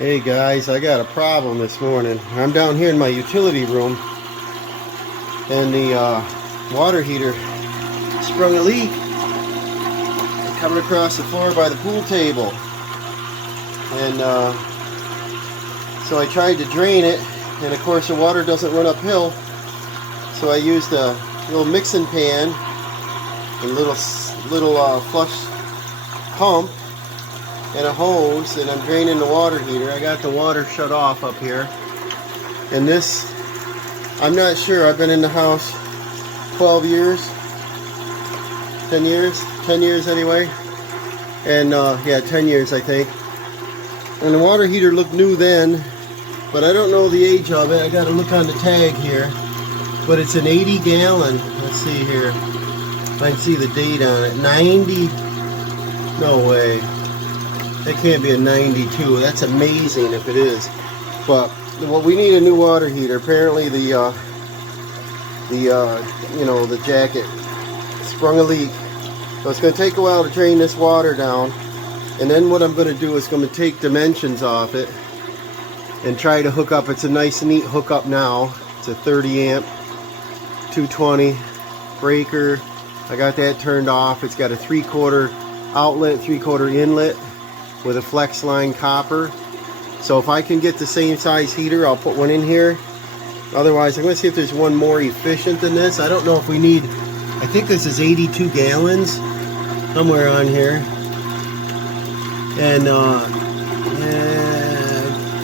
Hey guys, I got a problem this morning. I'm down here in my utility room and the water heater sprung a leak coming across the floor by the pool table. And so I tried to drain it, and of course the water doesn't run uphill. So I used a little mixing pan and little flush pump and a hose, and I'm draining the water heater. I got the water shut off up here, and this, I'm not sure, I've been in the house 12 years, 10 years anyway, and yeah, 10 years I think. And the water heater looked new then, but I don't know the age of it. I gotta look on the tag here, but it's an 80 gallon. Let's see here if I can see the date on it. 90, no way. That can't be a 92. That's amazing if it is. But well, we need a new water heater. Apparently the jacket sprung a leak. So it's going to take a while to drain this water down. And then what I'm going to do is going to take dimensions off it and try to hook up. It's a nice neat hookup now. It's a 30 amp 220 breaker. I got that turned off. It's got a 3/4 outlet, 3/4 inlet with a flex line copper. So if I can get the same size heater, I'll put one in here. Otherwise, I'm going to see if there's one more efficient than this. I don't know if we need, I think this is 82 gallons somewhere on here, and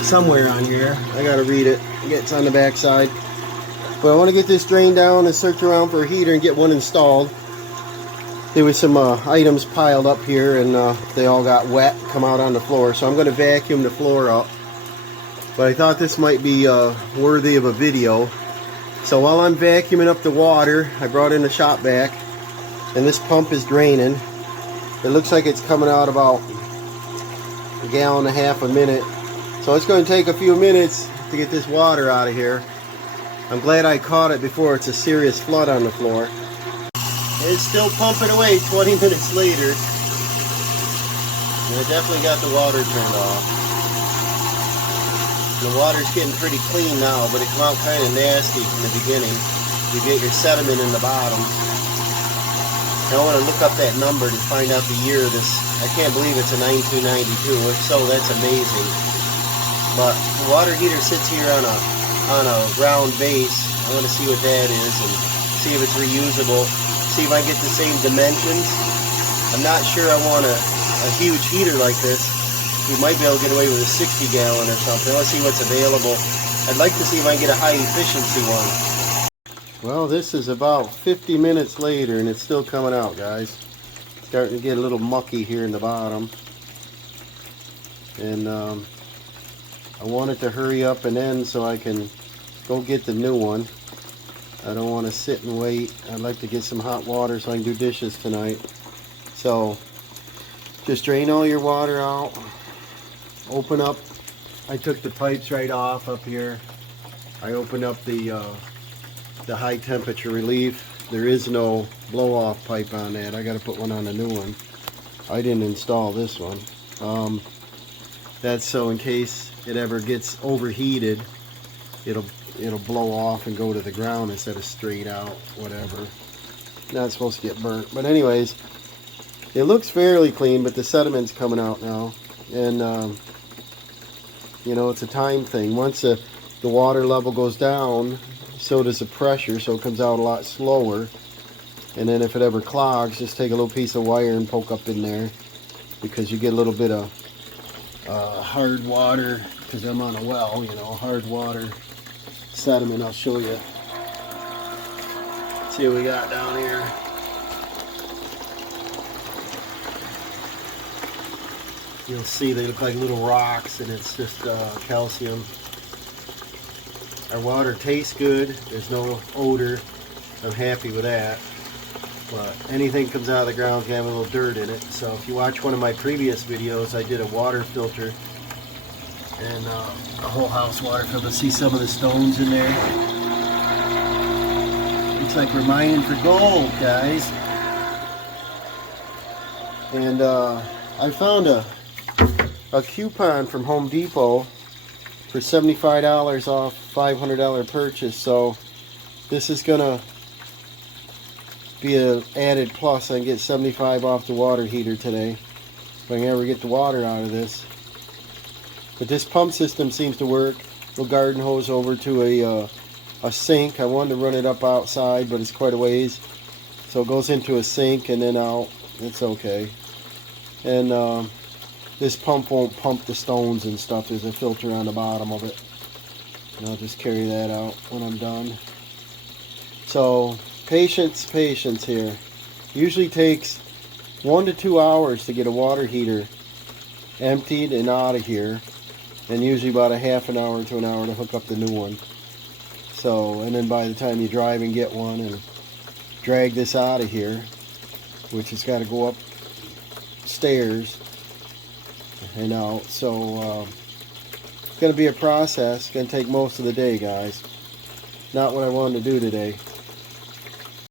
somewhere on here, I gotta read it. It's on the back side. But I want to get this drained down and search around for a heater and get one installed. There was some items piled up here, and they all got wet, come out on the floor. So I'm going to vacuum the floor up. But I thought this might be worthy of a video. So while I'm vacuuming up the water, I brought in the shop vac, and this pump is draining. It looks like it's coming out about a gallon and a half a minute. So it's going to take a few minutes to get this water out of here. I'm glad I caught it before it's a serious flood on the floor. It's still pumping away 20 minutes later. And I definitely got the water turned off. The water's getting pretty clean now, but it came out kind of nasty from the beginning. You get your sediment in the bottom. I want to look up that number to find out the year of this. I can't believe it's a 9292. If so, that's amazing. But the water heater sits here on a round base. I want to see what that is and see if it's reusable. See if I get the same dimensions. I'm not sure I want a huge heater like this. We might be able to get away with a 60 gallon or something. Let's see what's available. I'd like to see if I can get a high efficiency one. Well, this is about 50 minutes later and it's still coming out, guys. Starting to get a little mucky here in the bottom. And I want it to hurry up and end so I can go get the new one. I don't want to sit and wait. I'd like to get some hot water so I can do dishes tonight. So just drain all your water out. Open up. I took the pipes right off up here. I opened up the high temperature relief. There is no blow off pipe on that. I got to put one on a new one. I didn't install this one. That's so in case it ever gets overheated, it'll blow off and go to the ground instead of straight out, whatever. Not supposed to get burnt. But anyways, it looks fairly clean, but the sediment's coming out now. And, you know, it's a time thing. Once the water level goes down, so does the pressure, so it comes out a lot slower. And then if it ever clogs, just take a little piece of wire and poke up in there, because you get a little bit of hard water, because I'm on a well, you know, hard water sediment. I'll show you. See what we got down here. You'll see they look like little rocks, and it's just calcium. Our water tastes good. There's no odor. I'm happy with that. But anything comes out of the ground can have a little dirt in it. So if you watch one of my previous videos, I did a water filter and a whole house water filter. See some of the stones in there? Looks like we're mining for gold, guys. And I found a a coupon from Home Depot for $75 off $500 purchase. So this is gonna be an added plus. I can get $75 off the water heater today if I can ever get the water out of this. But this pump system seems to work. We'll garden hose over to a sink. I wanted to run it up outside, but it's quite a ways. So it goes into a sink and then out. It's okay. And this pump won't pump the stones and stuff. There's a filter on the bottom of it. And I'll just carry that out when I'm done. So patience here. Usually takes 1 to 2 hours to get a water heater emptied and out of here. And usually about a half an hour to an hour to hook up the new one. So, and then by the time you drive and get one and drag this out of here, which has got to go up stairs and out. So it's going to be a process. It's going to take most of the day, guys. Not what I wanted to do today.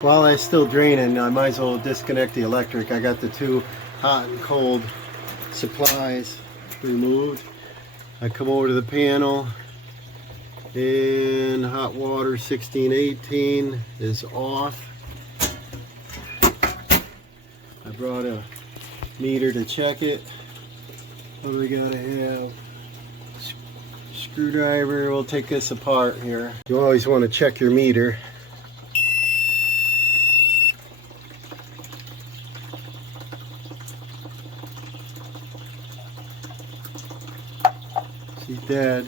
While it's still draining, I might as well disconnect the electric. I got the two hot and cold supplies removed. I come over to the panel and hot water 1618 is off. I brought a meter to check it. What do we gotta have? Screwdriver. We'll take this apart here. You always want to check your meter. She's dead.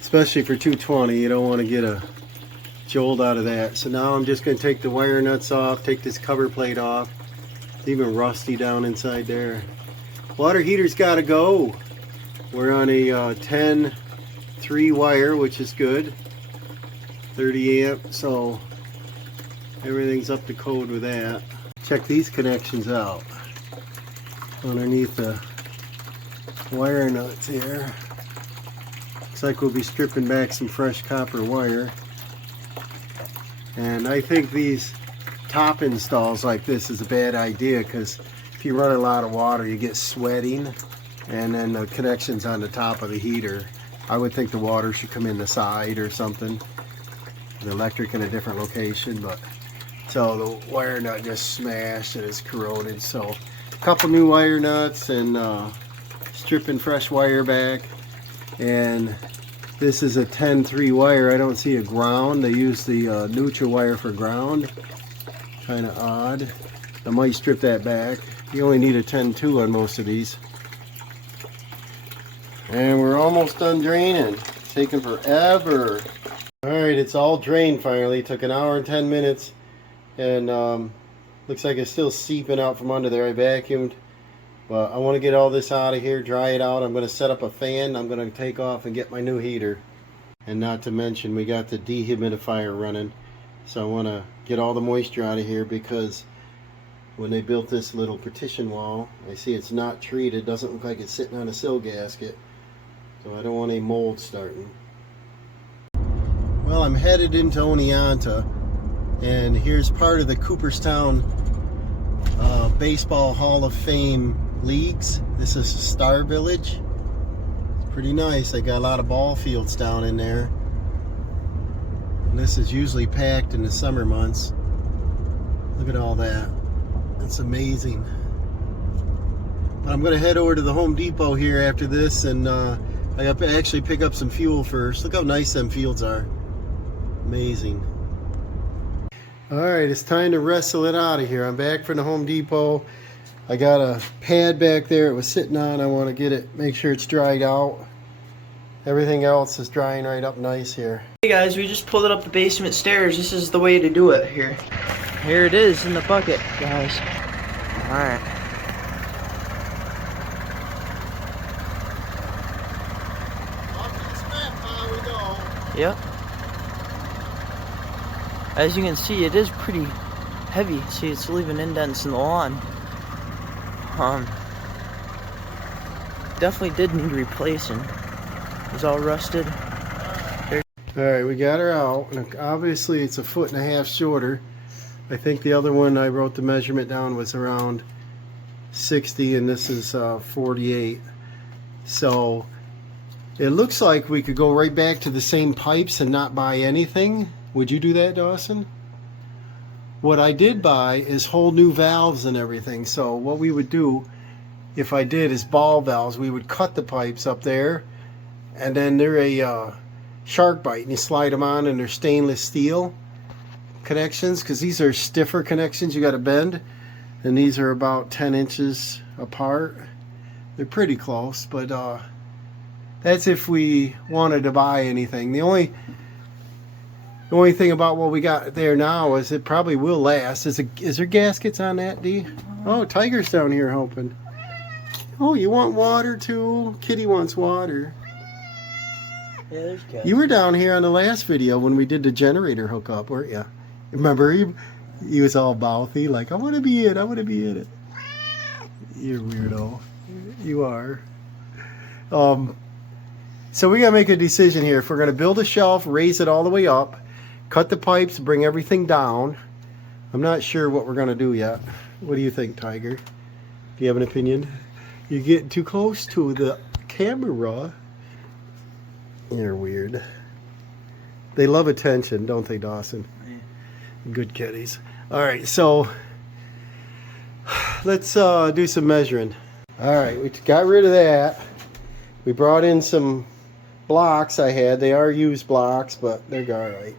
Especially for 220, you don't want to get a jolt out of that. So now I'm just going to take the wire nuts off, take this cover plate off. It's even rusty down inside there. Water heater's got to go. We're on a 10-3 wire, which is good. 30 amp, so everything's up to code with that. Check these connections out. Underneath the wire nuts here. Looks like we'll be stripping back some fresh copper wire. And I think these top installs like this is a bad idea, because if you run a lot of water you get sweating, and then the connections on the top of the heater. I would think the water should come in the side or something. The electric in a different location, but so the wire nut just smashed and it's corroded. So a couple new wire nuts and stripping fresh wire back. And this is a 10-3 wire. I don't see a ground. They use the neutral wire for ground. Kind of odd. I might strip that back. You only need a 10-2 on most of these. And we're almost done draining. It's taking forever. Alright, it's all drained finally. It took an hour and 10 minutes. And looks like it's still seeping out from under there. I vacuumed. But I want to get all this out of here, dry it out. I'm going to set up a fan. I'm going to take off and get my new heater. And not to mention, we got the dehumidifier running. So I want to get all the moisture out of here, because when they built this little partition wall, I see it's not treated. It doesn't look like it's sitting on a sill gasket. So I don't want any mold starting. Well, I'm headed into Oneonta. And here's part of the Cooperstown Baseball Hall of Fame leagues. This is Star Village. It's pretty nice. They got a lot of ball fields down in there. And this is usually packed in the summer months. Look at all that. That's amazing. But I'm going to head over to the Home Depot here after this, and I got to actually pick up some fuel first. Look how nice them fields are. Amazing. Alright, it's time to wrestle it out of here. I'm back from the Home Depot. I got a pad back there it was sitting on. I want to get it, make sure it's dried out. Everything else is drying right up nice here. Hey guys, we just pulled it up the basement stairs. This is the way to do it here. Here it is in the bucket, guys. Alright. Off to the scrap pile we go. Yep. As you can see, it is pretty heavy. See, it's leaving indents in the lawn. Definitely did need replacing. It was all rusted. Alright, we got her out. And obviously it's 1.5 feet shorter. I think the other one I wrote the measurement down was around 60 and this is 48. So it looks like we could go right back to the same pipes and not buy anything. Would you do that, Dawson? What I did buy is whole new valves and everything. So what we would do if I did is ball valves. We would cut the pipes up there, and then they're a shark bite, and you slide them on, and they're stainless steel connections, because these are stiffer connections you got to bend, and these are about 10 inches apart. They're pretty close, but that's if we wanted to buy anything. The only thing about what we got there now is it probably will last. Is there gaskets on that, Dee? Oh, Tiger's down here helping. Oh, you want water too? Kitty wants water. Yeah, there's cat. You were down here on the last video when we did the generator hookup, weren't you? Remember, he was all mouthy, like, I want to be in, I want to be in it. You're weirdo. You are. So we got to make a decision here. If we're going to build a shelf, raise it all the way up, cut the pipes, bring everything down. I'm not sure what we're going to do yet. What do you think, Tiger? Do you have an opinion? You're getting too close to the camera. You're weird. They love attention, don't they, Dawson? Yeah. Good kitties. All right, so let's do some measuring. All right, we got rid of that. We brought in some blocks I had. They are used blocks, but they're all right.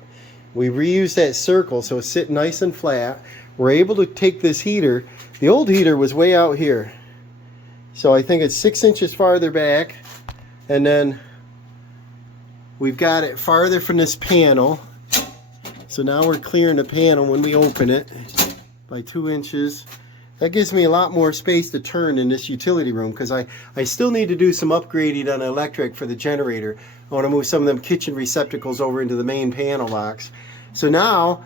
We reused that circle so it's sitting nice and flat. We're able to take this heater. The old heater was way out here, so I think it's 6 inches farther back, and then we've got it farther from this panel. So now we're clearing the panel when we open it by 2 inches. That gives me a lot more space to turn in this utility room, because I still need to do some upgrading on the electric for the generator. I want to move some of them kitchen receptacles over into the main panel locks. So now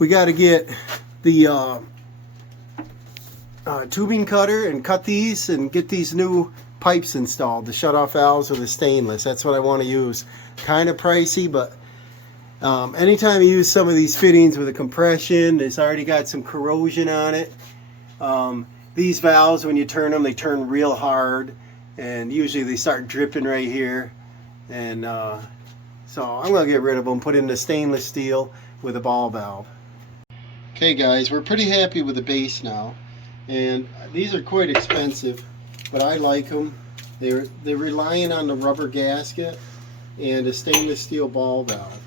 we got to get the tubing cutter and cut these and get these new pipes installed. The shut-off valves are the stainless. That's what I want to use. Kind of pricey, but anytime you use some of these fittings with a compression, it's already got some corrosion on it. These valves, when you turn them, they turn real hard, and usually they start dripping right here. And so I'm going to get rid of them, put in the stainless steel with a ball valve. Okay guys, we're pretty happy with the base now, and these are quite expensive, but I like them. They're relying on the rubber gasket and a stainless steel ball valve,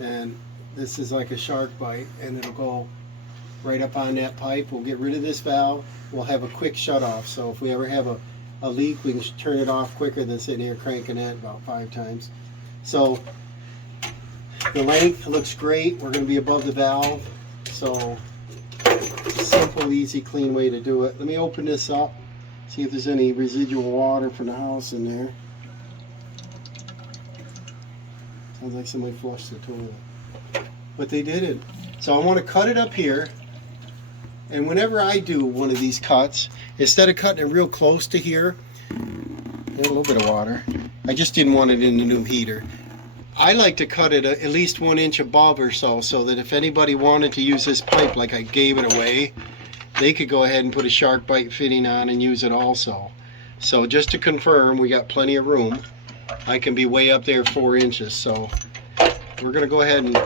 and this is like a shark bite, and it'll go right up on that pipe. We'll get rid of this valve. We'll have a quick shut off, so if we ever have a leak, we can turn it off quicker than sitting here cranking it about 5 times. So the length looks great. We're going to be above the valve, so simple, easy, clean way to do it. Let me open this up, see if there's any residual water from the house in there. Sounds like somebody flushed the toilet, but they didn't. So I want to cut it up here, and whenever I do one of these cuts, instead of cutting it real close to here, a little bit of water, I just didn't want it in the new heater. I like to cut it at least 1 inch above or so that if anybody wanted to use this pipe like I gave it away, they could go ahead and put a shark bite fitting on and use it also. So just to confirm, we got plenty of room. I can be way up there 4 inches, so we're going to go ahead and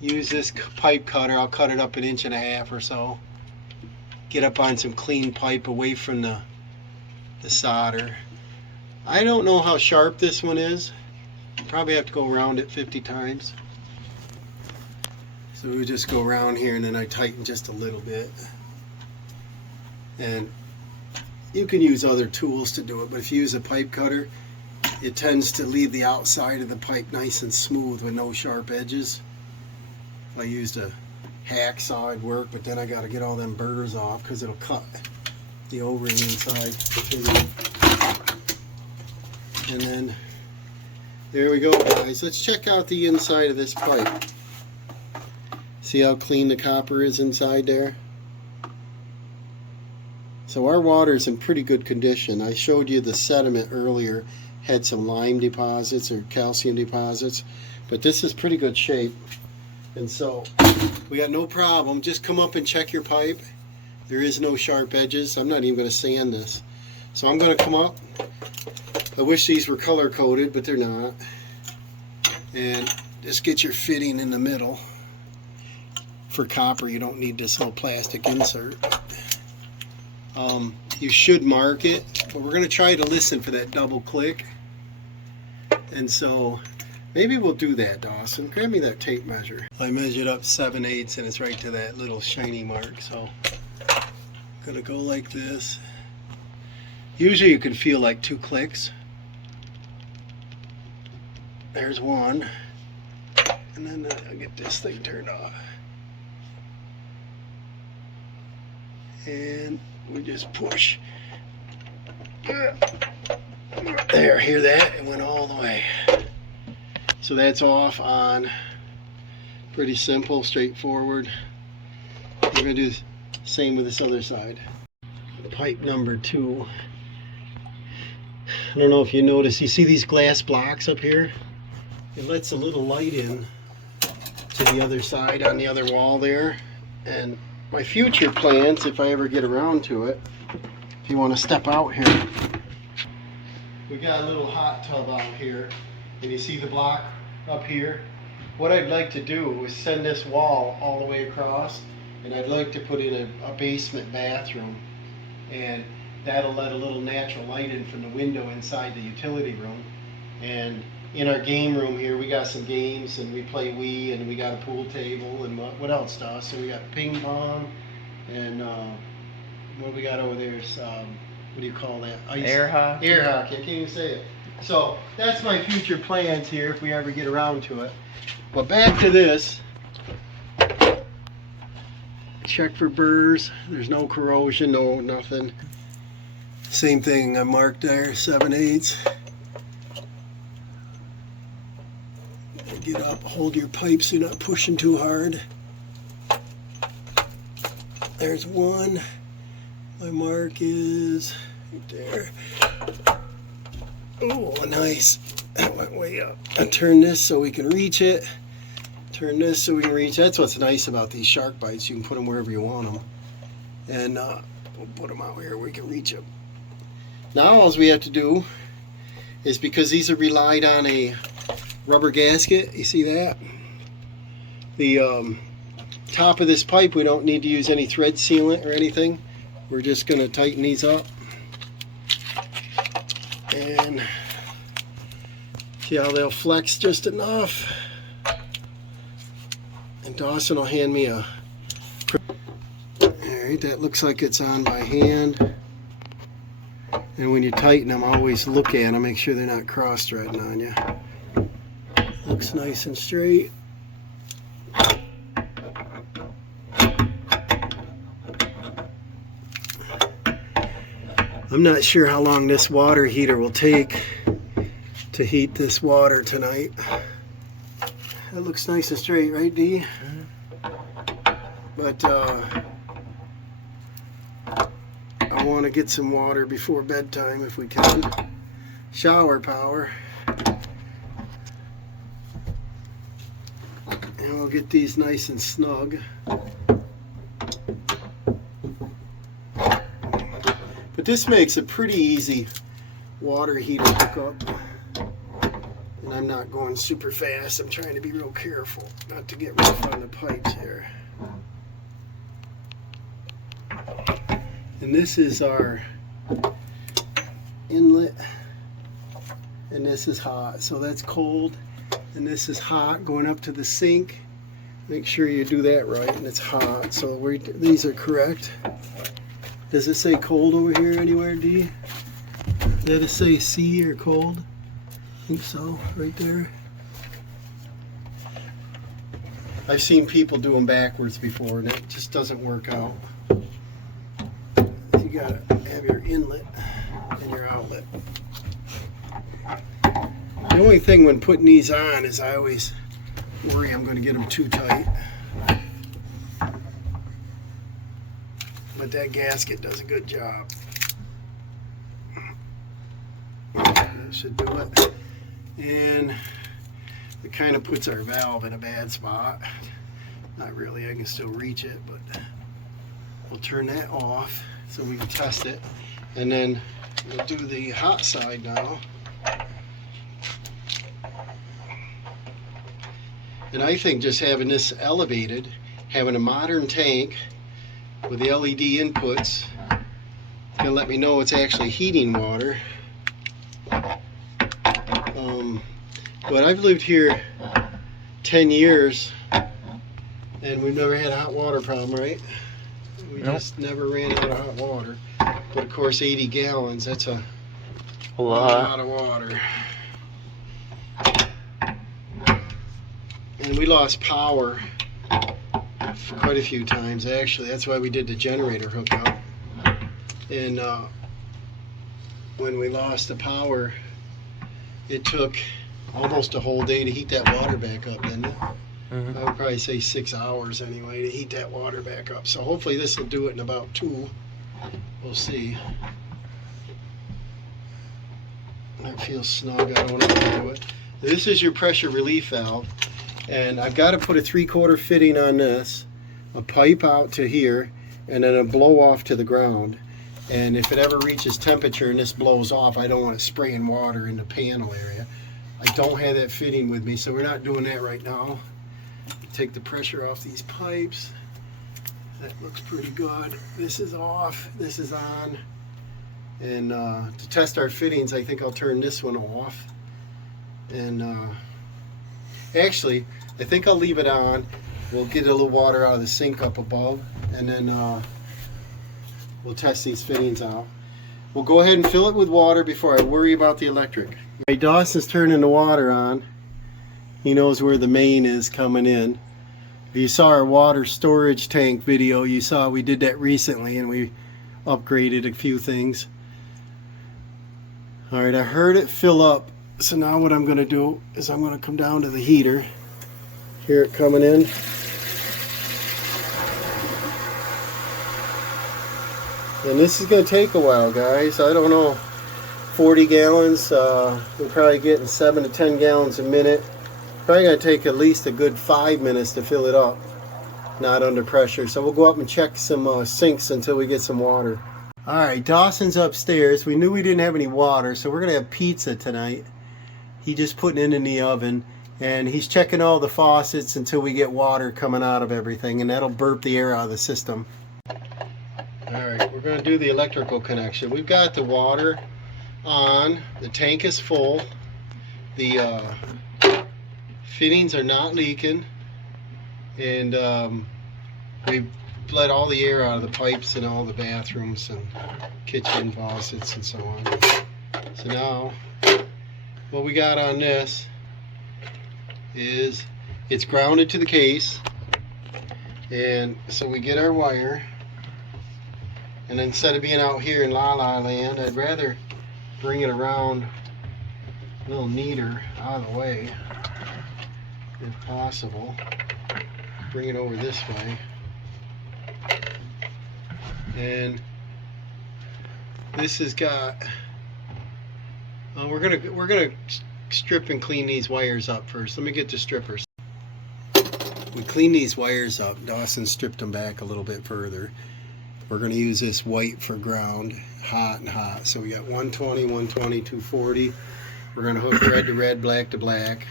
use this pipe cutter. I'll cut it up 1.5 inches or so. Get up on some clean pipe away from the solder. I don't know how sharp this one is. Probably have to go around it 50 times. So we just go around here, and then I tighten just a little bit. And you can use other tools to do it, but if you use a pipe cutter, it tends to leave the outside of the pipe nice and smooth with no sharp edges. If I used a hacksaw, it'd work, but then I got to get all them burrs off because it'll cut the O-ring inside. And then there we go, guys. Let's check out the inside of this pipe. See how clean the copper is inside there? So our water is in pretty good condition. I showed you the sediment earlier had some lime deposits or calcium deposits, but this is pretty good shape. And so we got no problem. Just come up and check your pipe, There is no sharp edges. I'm not even going to sand this. So I'm going to come up. I wish these were color coded, but they're not. And just get your fitting in the middle. For copper, you don't need this little plastic insert. You should mark it, but we're going to try to listen for that double click. And so maybe we'll do that, Dawson. Grab me that tape measure. I measured up 7/8 and it's right to that little shiny mark. So I'm going to go like this. Usually you can feel like 2 clicks. There's one. And then I'll get this thing turned off. And we just push. There, hear that? It went all the way. So that's off on. Pretty simple, straightforward. We're going to do the same with this other side. Pipe number 2. I don't know if you notice, you see these glass blocks up here? It lets a little light in to the other side on the other wall there. And my future plans, if I ever get around to it, if you want to step out here, we got a little hot tub out here, and you see the block up here. What I'd like to do is send this wall all the way across, and I'd like to put in a basement bathroom, and that'll let a little natural light in from the window inside the utility room. And in our game room here, we got some games, and we play Wii, and we got a pool table, and what else, Doss? So we got ping pong, and what we got over there is, what do you call that? Ice. Air hockey. Air hockey, I can't even say it. So that's my future plans here if we ever get around to it. But back to this. Check for burrs. There's no corrosion, no nothing. Same thing I marked there, 7/8. Get up, hold your pipe so you're not pushing too hard. There's one. My mark is right there. Oh, nice. That went way up. I turn this so we can reach it. Turn this so we can reach. That's what's nice about these shark bites. You can put them wherever you want them. And we'll put them out here where we can reach them. Now all we have to do is, because these are relied on a rubber gasket, you see that? The top of this pipe, we don't need to use any thread sealant or anything. We're just going to tighten these up. And see how they'll flex just enough. And Dawson will hand me a... Alright, that looks like it's on by hand. And when you tighten them, always look at them, make sure they're not cross-threading on you. Looks nice and straight. I'm not sure how long this water heater will take to heat this water tonight. That looks nice and straight, right, D? But I want to get some water before bedtime if we can. Shower power. And we'll get these nice and snug. But this makes a pretty easy water heater hookup. And I'm not going super fast. I'm trying to be real careful not to get rough on the pipes here. And this is our inlet. And this is hot. So that's cold. And this is hot going up to the sink. Make sure you do that right, and it's hot. So these are correct. Does it say cold over here anywhere, D? Does it say C or cold? I think so, right there. I've seen people do them backwards before, and it just doesn't work out. You gotta have your inlet and your outlet. The only thing when putting these on is I always worry I'm going to get them too tight. But that gasket does a good job. That should do it. And it kind of puts our valve in a bad spot. Not really, I can still reach it, but we'll turn that off so we can test it. And then we'll do the hot side now. And I think just having this elevated, having a modern tank with the LED inputs, it's gonna let me know it's actually heating water. But I've lived here 10 years and we've never had a hot water problem, right? We just never ran out of hot water. But of course 80 gallons, that's a lot of water. And we lost power quite a few times actually. That's why we did the generator hookup. And when we lost the power, it took almost a whole day to heat that water back up, didn't it? Mm-hmm. I would probably say 6 hours anyway to heat that water back up. So hopefully this will do it in about 2. We'll see. That feels snug. I don't want to do it. This is your pressure relief valve. And I've got to put a 3/4 fitting on this, a pipe out to here, and then a blow off to the ground. And if it ever reaches temperature and this blows off, I don't want it spraying water in the panel area. I don't have that fitting with me, so we're not doing that right now. Take the pressure off these pipes. That looks pretty good. This is off, this is on. And to test our fittings, I think I'll turn this one off. And actually, I think I'll leave it on. We'll get a little water out of the sink up above, and then we'll test these fittings out. We'll go ahead and fill it with water before I worry about the electric. Right, Dawson's turning the water on. He knows where the main is coming in. If you saw our water storage tank video, you saw we did that recently and we upgraded a few things. Alright, I heard it fill up. So now what I'm going to do is I'm going to come down to the heater. Hear it coming in. And this is going to take a while, guys. I don't know. 40 gallons. We're probably getting 7 to 10 gallons a minute. Probably going to take at least a good 5 minutes to fill it up. Not under pressure. So we'll go up and check some sinks until we get some water. Alright, Dawson's upstairs. We knew we didn't have any water, so we're going to have pizza tonight. He just putting it in the oven. And he's checking all the faucets until we get water coming out of everything. And that'll burp the air out of the system. Alright, we're going to do the electrical connection. We've got the water on. The tank is full. The fittings are not leaking. And we've let all the air out of the pipes in all the bathrooms and kitchen faucets and so on. So now, what we got on this is it's grounded to the case. And so we get our wire. And instead of being out here in La La Land, I'd rather bring it around a little neater out of the way, if possible. Bring it over this way. And this has got, we're gonna strip and clean these wires up first. Let me get the strippers. We clean these wires up. Dawson stripped them back a little bit further. We're going to use this white for ground, hot and hot. So we got 120, 120, 240. We're going to hook red to red, black to black.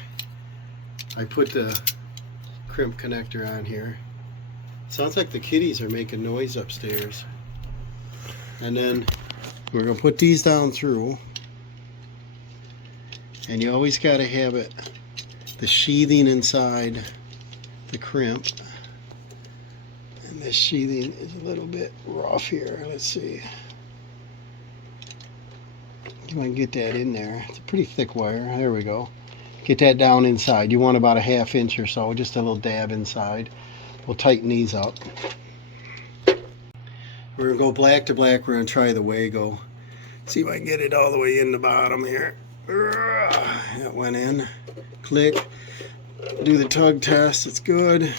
I put the crimp connector on here. Sounds like the kitties are making noise upstairs. And then we're going to put these down through. And you always got to have it, the sheathing inside the crimp. And this sheathing is a little bit rough here. Let's see. You want to get that in there. It's a pretty thick wire. There we go. Get that down inside. You want about a 1/2 inch or so, just a little dab inside. We'll tighten these up. We're going to go black to black. We're going to try the Wago. See if I can get it all the way in the bottom here. That went in. Click. Do the tug test. It's good.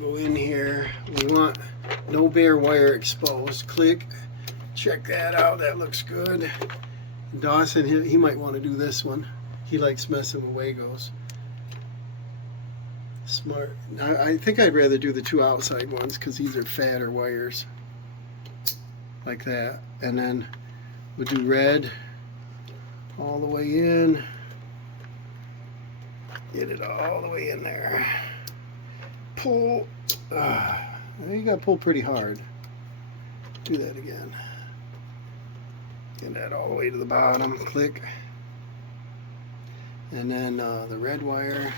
Go in here. We want no bare wire exposed. Click. Check that out. That looks good. Dawson, he might want to do this one. He likes messing with Wagos. Smart. I think I'd rather do the two outside ones because these are fatter wires. Like that. And then we'll do red all the way in. Get it all the way in there. Pull. You got to pull pretty hard. Do that again. Get that all the way to the bottom. Click. And then the red wire.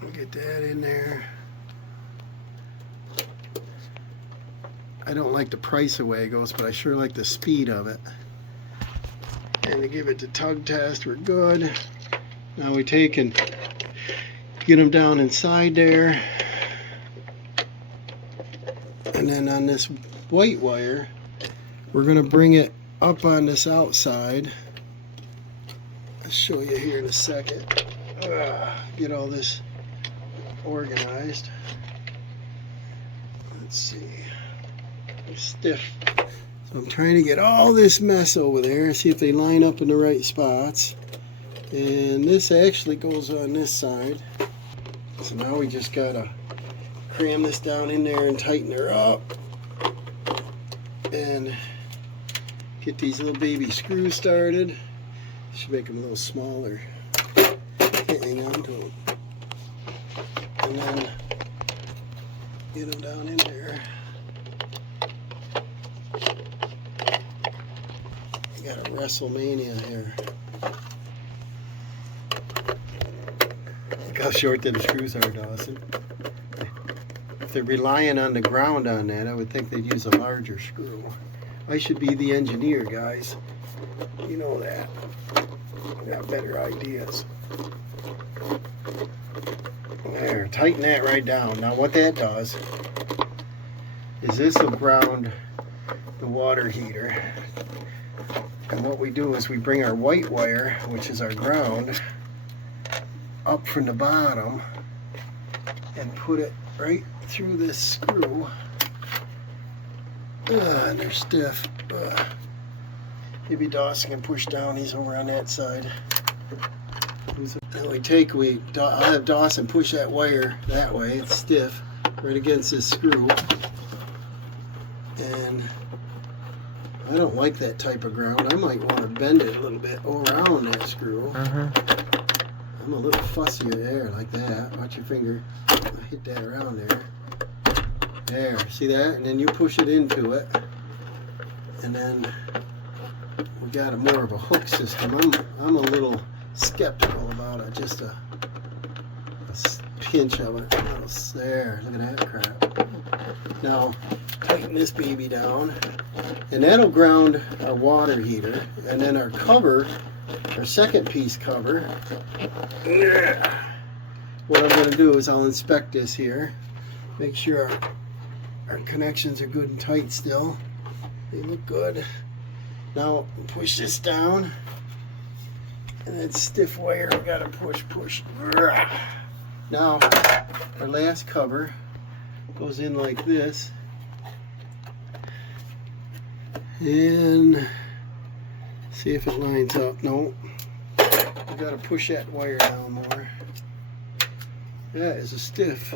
We'll get that in there. I don't like the price the way it goes, but I sure like the speed of it. And to give it the tug test, we're good. Now we take and get them down inside there. And then on this white wire, we're going to bring it up on this outside. I'll show you here in a second. Get all this organized. Let's see. Stiff. So I'm trying to get all this mess over there, see if they line up in the right spots. And this actually goes on this side. So now we just gotta cram this down in there and tighten her up. And get these little baby screws started. Should make them a little smaller. Can't hang on to them. And then get them down in there. Got a WrestleMania here. Look how short the screws are, Dawson. If they're relying on the ground on that, I would think they'd use a larger screw. I should be the engineer, guys. You know that. I got better ideas. There, tighten that right down. Now what that does is this will ground the water heater. And what we do is we bring our white wire, which is our ground, up from the bottom and put it right through this screw. And they're stiff. Maybe Dawson can push down. He's over on that side. And I'll have Dawson push that wire that way. It's stiff, right against this screw. And I don't like that type of ground. I might want to bend it a little bit around that screw. I'm a little fussier there, like that. Watch your finger. I hit that around there. There, see that? And then you push it into it. And then we got more of a hook system. I'm a little skeptical about it. Just a pinch of it. There, look at that crap. Now, tighten this baby down. And that'll ground our water heater. And then our cover, our second piece cover. What I'm going to do is I'll inspect this here. Make sure our connections are good and tight still. They look good. Now push this down. And that stiff wire, we got to push. Now our last cover goes in like this. And see if it lines up. No. We got to push that wire down more. That is a stiff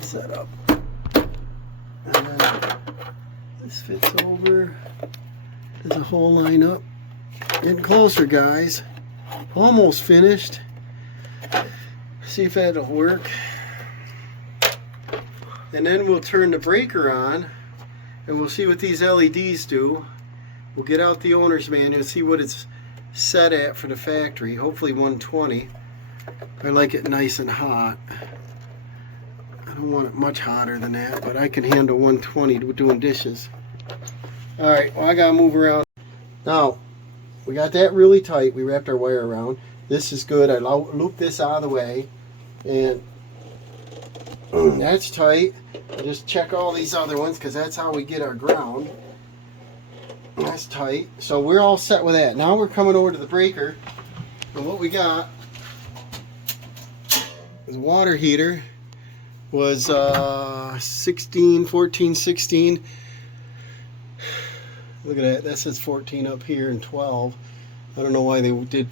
setup. And then this fits over. There's a whole line up. Getting closer, guys. Almost finished. See if that'll work. And then we'll turn the breaker on and we'll see what these LEDs do. We'll get out the owner's manual and see what it's set at for the factory. Hopefully 120. I like it nice and hot. I don't want it much hotter than that, but I can handle 120 doing dishes. Alright, well I gotta move around. Now, we got that really tight. We wrapped our wire around. This is good. I looped this out of the way. And that's tight. I just check all these other ones because that's how we get our ground. That's tight. So we're all set with that. Now we're coming over to the breaker. And what we got is a water heater. Was 14, 16. Look at that. That says 14 up here and 12. I don't know why they did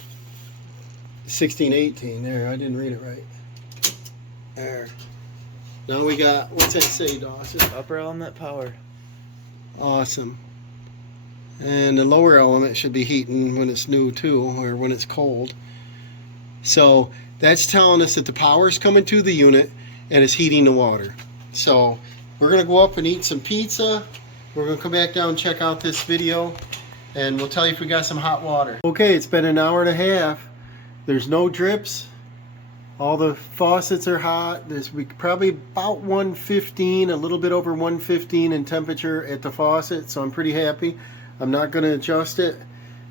1618. There, I didn't read it right. There. Now we got, what's that say, Dawson? Upper element power. Awesome. And the lower element should be heating when it's new too, or when it's cold. So that's telling us that the power's coming to the unit and it's heating the water. So we're gonna go up and eat some pizza. We're gonna come back down and check out this video, and we'll tell you if we got some hot water. Okay, it's been an hour and a half. There's no drips. All the faucets are hot. There's probably about 115, a little bit over 115 in temperature at the faucet, so I'm pretty happy. I'm not going to adjust it.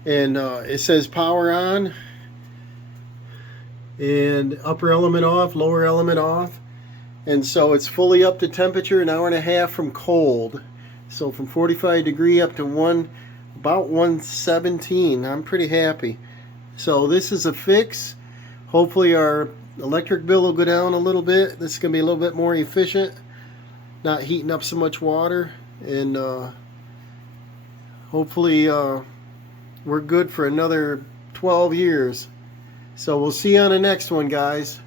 And it says power on, and upper element off, lower element off. And so it's fully up to temperature, an hour and a half from cold. So from 45 degree up to about 117. I'm pretty happy. So this is a fix. Hopefully our electric bill will go down a little bit. This is going to be a little bit more efficient, not heating up so much water, and hopefully we're good for another 12 years. So we'll see you on the next one, guys.